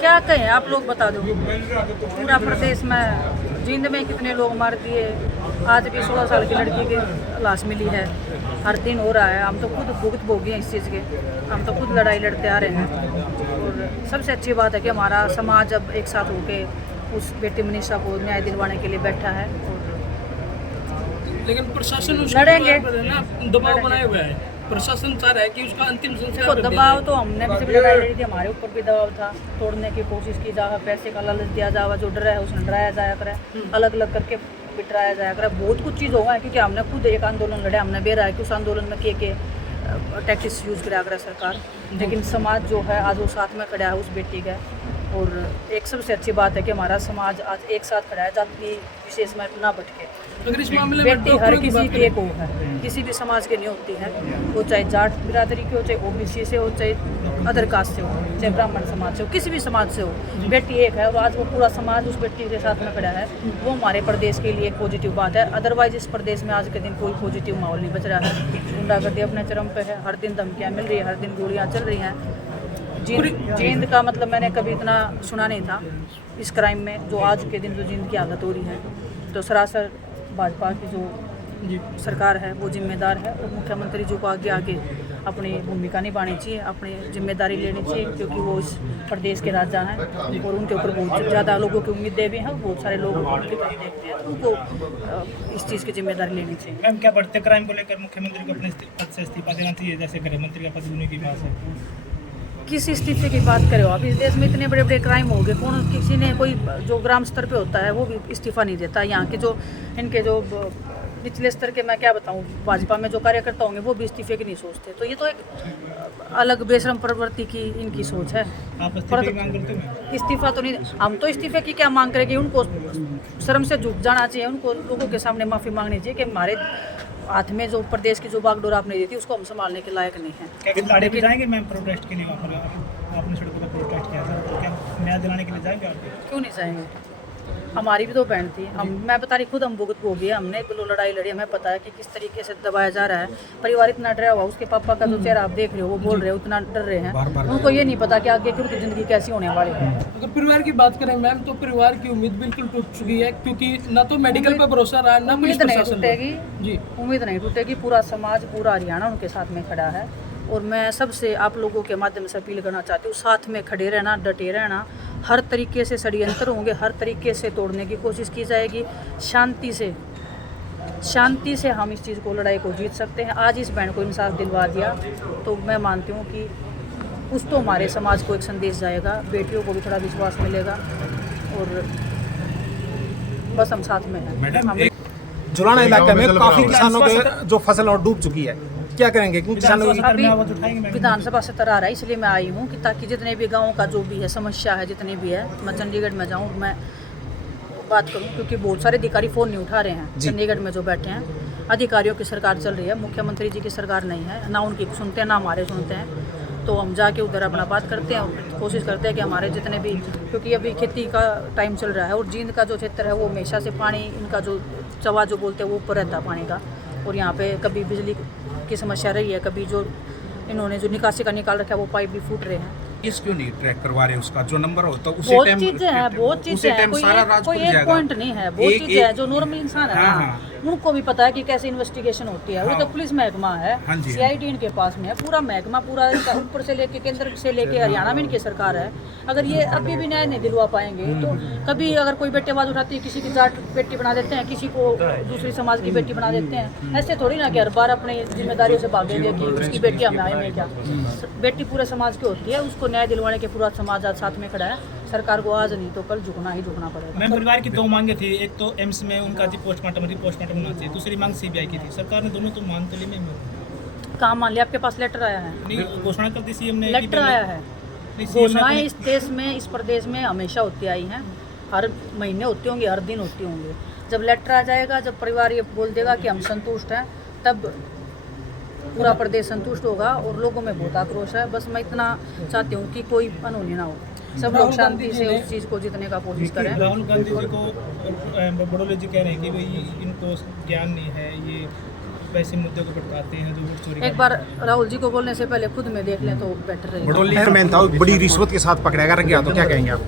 क्या कहें, आप लोग बता दो। पूरा प्रदेश में जींद में कितने लोग मार दिए। आज भी 16 साल की लड़की की लाश मिली है। हर दिन हो रहा है। हम तो खुद भुगत भोगी हैं इस चीज़ के। हम तो खुद लड़ाई लड़ते आ रहे हैं। और सबसे अच्छी बात है कि हमारा समाज अब एक साथ होके उस बेटी मनीषा को न्याय दिलवाने के लिए बैठा है। और लेकिन प्रशासन उसके लड़ेंगे। पर है ना दबाव बनाए हुआ है। प्रशासन चाह रहा है कि उसका अंतिम संस्कार देखो, कर दिया दबाव जाए। तो हमने भी जब लड़ाई लड़ी थी हमारे ऊपर भी दबाव था। तोड़ने की कोशिश की जाए, पैसे का लालच दिया जाए, जो डरा है उसने डराया जाया करे, अलग अलग करके बिटराया जाया करे। बहुत कुछ चीज़ होगा क्योंकि हमने खुद एक आंदोलन लड़े। हमने बेरा है कि उस आंदोलन में के टैक्टिक्स यूज़ करा करे सरकार। लेकिन समाज जो है आज वो साथ में खड़ा है उस बेटी का। और एक सबसे अच्छी बात है कि हमारा समाज आज एक साथ खड़ा है, जाति विशेष में ना भटके। अगर इस मामले में बेटी हर डॉक्टरों की किसी बात की एक हो है, किसी भी समाज के नहीं होती है। वो चाहे जाट बिरादरी की हो, चाहे ओबीसी से हो, चाहे अदर कास्ट से हो, चाहे ब्राह्मण समाज से हो, किसी भी समाज से हो, बेटी एक है। और आज वो पूरा समाज उस बेटी के साथ में खड़ा है। वो हमारे प्रदेश के लिए एक पॉजिटिव बात है। अदरवाइज इस प्रदेश में आज के दिन कोई पॉजिटिव माहौल नहीं बच रहा है। गुंडागर्दी अपने चरम पे है। हर दिन धमकियाँ मिल रही है, हर दिन गोलियाँ चल रही हैं। जींद का मतलब मैंने कभी इतना सुना नहीं था इस क्राइम में। जो आज के दिन जो जींद की हालत हो रही है, तो सरासर भाजपा की जो सरकार है वो जिम्मेदार है। और मुख्यमंत्री जी को आगे आगे अपनी भूमिका निभानी चाहिए, अपनी जिम्मेदारी लेनी चाहिए, क्योंकि वो इस प्रदेश के राजा हैं। और उनके ऊपर बहुत ज़्यादा लोगों की उम्मीदें भी हैं। बहुत सारे लोग उनकी तरफ देखते हैं, तो उनको इस चीज़ की जिम्मेदारी लेनी चाहिए। मैम, क्या बढ़ते क्राइम को लेकर मुख्यमंत्री को अपने पद से इस्तीफा देना चाहिए, जैसे गृह मंत्री का पद होने की बात है? किस इस्तीफे की बात करो आप? इस देश में इतने बड़े बड़े क्राइम हो गए, कौन किसी ने कोई जो ग्राम स्तर पे होता है वो भी इस्तीफा नहीं देता। यहाँ के जो इनके जो निचले स्तर के, मैं क्या बताऊँ, भाजपा में जो कार्यकर्ता होंगे वो भी इस्तीफे की नहीं सोचते। तो ये तो एक अलग बेशरम प्रवृत्ति की इनकी सोच है। आप इस्तीफे की मांग करते हैं? इस्तीफा तो नहीं, हम तो इस्तीफे की क्या मांग करेंगे। उनको शर्म से झुक जाना चाहिए, उनको लोगों के सामने माफ़ी मांगनी चाहिए कि हमारे हाथ में जो प्रदेश की जो बागडोर आपने दी थी उसको हम संभालने के लायक नहीं हैं। क्या गाड़ी पे जाएंगे मैम प्रोटेस्ट के लिए? वहाँ पर आपने सड़कों पर प्रोटेस्ट किया था, तो क्या न्याय दिलाने के लिए जाएंगे आप? क्यों नहीं जाएंगे? हमारी भी तो बहन थी। मैं बता रही, खुद हम भुगत हो गए। हमने बिलो लड़ाई लड़ी, हमें पता है कि किस तरीके से दबाया जा रहा है। परिवार इतना डरा हुआ, उसके पापा का जो चेहरा आप देख रहे हो, वो बोल रहे हो उतना डर रहे हैं। उनको ये नहीं पता कि आगे की उनकी ज़िंदगी कैसी होने वाली है। अगर परिवार की बात करें मैम, तो परिवार की उम्मीद बिल्कुल टूट चुकी है, क्योंकि ना तो मेडिकल पे भरोसा रहा, ना पुलिस उम्मीद नहीं प्रशासन टूटेगी जी। उम्मीद नहीं टूटेगी। पूरा समाज, पूरा हरियाणा उनके साथ में खड़ा है। और मैं सबसे आप लोगों के माध्यम से अपील करना चाहती हूँ, साथ में खड़े रहना, डटे रहना। हर तरीके से षड्यंत्र होंगे, हर तरीके से तोड़ने की कोशिश की जाएगी। शांति से हम इस चीज़ को, लड़ाई को जीत सकते हैं। आज इस बहन को इंसाफ दिलवा दिया तो मैं मानती हूँ कि कुछ तो हमारे समाज को एक संदेश जाएगा, बेटियों को भी थोड़ा विश्वास मिलेगा। और बस हम साथ में हैं। जुलाना इलाके में काफी किसानों के जो फसल और डूब चुकी है, क्या करेंगे? क्योंकि किसानों की अभी विधानसभा से तर आ रहा है, इसलिए मैं आई हूँ कि ताकि जितने भी गाँव का जो भी है समस्या है, जितनी भी है, मैं चंडीगढ़ में जाऊँ, मैं बात करूँ। क्योंकि बहुत सारे अधिकारी फ़ोन नहीं उठा रहे हैं चंडीगढ़ में जो बैठे हैं। अधिकारियों की सरकार चल रही है, मुख्यमंत्री जी की सरकार नहीं है। ना उनकी सुनते हैं, ना हमारे सुनते हैं। तो हम जाके उधर अपना बात करते हैं और कोशिश करते हैं कि हमारे जितने भी, क्योंकि अभी खेती का टाइम चल रहा है और जींद का जो क्षेत्र है वो हमेशा से पानी, इनका जो चवा जो बोलते हैं वो ऊपर रहता है पानी का। और यहाँ पे कभी बिजली की समस्या रही है, कभी जो इन्होंने जो निकासी का निकाल रखा है वो पाइप भी फूट रहे हैं। इस क्यों नहीं ट्रैक करवा रहे? उसका जो नंबर होता है उसी बहुत टाइम, चीजें हैं, बहुत चीजें हैं। कोई एक पॉइंट नहीं है, बहुत चीजें हैं। जो नॉर्मल इंसान है ना, उनको भी पता है कि कैसे इन्वेस्टिगेशन होती है। वो तो पुलिस महकमा है, CID इनके पास में है, पूरा महकमा, पूरा ऊपर से लेके केंद्र से लेके हरियाणा में इनकी सरकार है। अगर ये अभी भी न्याय नहीं दिलवा पाएंगे तो कभी अगर कोई बेटी आवाज उठाती है, किसी की जाट बेटी बना देते हैं, किसी को दूसरी समाज की बेटी बना देते हैं। ऐसे थोड़ी ना कि हर बार अपनी जिम्मेदारियों से भागेंगे कि उसकी बेटी हमें आए में क्या। बेटी पूरे समाज की होती है, उसको न्याय दिलवाने के पूरा समाज आज साथ में खड़ा है। सरकार को आज नहीं तो कल झुकना ही झुकना पड़ेगा। मैम, परिवार की दो मांगे थी, एक तो एम्स में उनका पोस्टमार्टम होना चाहिए, दूसरी मांग CBI की थी। सरकार ने दोनों तो मान तो ली मैम। कहाँ मान लिया? आपके पास लेटर आया है? नहीं, घोषणा कर दी CM ने। लेटर आया है। घोषणाएं इस देश में, इस प्रदेश में हमेशा होती आई हैं। हर महीने होती होंगी, हर दिन होती होंगी। जब लेटर आ जाएगा, जब परिवार ये बोल देगा कि हम संतुष्ट हैं, तब पूरा प्रदेश संतुष्ट होगा। और लोगों में बहुत आक्रोश है। बस मैं इतना चाहती हूँ कि कोई अनहोनी ना हो, सब लोग शांति से उस चीज़ को जीतने का कोशिश करें। राहुल गांधी जी को बड़ोले जी कह रहे हैं कि भाई इनको ज्ञान नहीं है, ये वैसे मुद्दों को भटकाते हैं जो वोट चोरी एक बार राहुल जी को बोलने से पहले खुद में देख लें तो बेटर रहेगा। चेयरमैन था, बड़ी रिश्वत के साथ पकड़ा गया, तो क्या कहेंगे आप?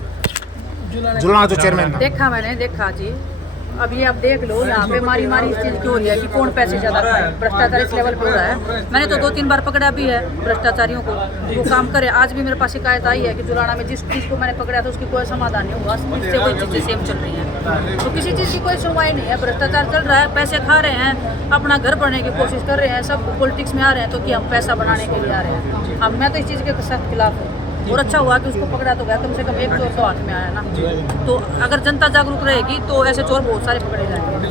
जुलाना जो चेयरमैन था, देखा मैंने, देखा जी। अब ये आप देख लो, यहाँ पे मारी मारी इस चीज़ की हो रही है कि कौन पैसे ज़्यादा खाए, भ्रष्टाचार इस लेवल पे हो रहा है। मैंने तो 2-3 बार पकड़ा भी है भ्रष्टाचारियों को, वो काम करे। आज भी मेरे पास शिकायत आई है कि जुलाना में जिस चीज़ को मैंने पकड़ा था उसकी कोई समाधान नहीं हुआ, इससे वही चीज़ें सेम चल रही हैं। तो किसी चीज़ की कोई सुनवाई नहीं है, भ्रष्टाचार चल रहा है, पैसे खा रहे हैं, अपना घर बढ़ने की कोशिश कर रहे हैं, सब पॉलिटिक्स में आ रहे हैं तो कि हम पैसा बनाने के लिए आ रहे हैं। अब मैं तो इस चीज़ के सख्त खिलाफ हूँ। और अच्छा हुआ कि उसको पकड़ा तो गया, कम से कम एक चोर तो हाथ में आया ना। तो अगर जनता जागरूक रहेगी तो ऐसे चोर बहुत सारे पकड़े जाएंगे।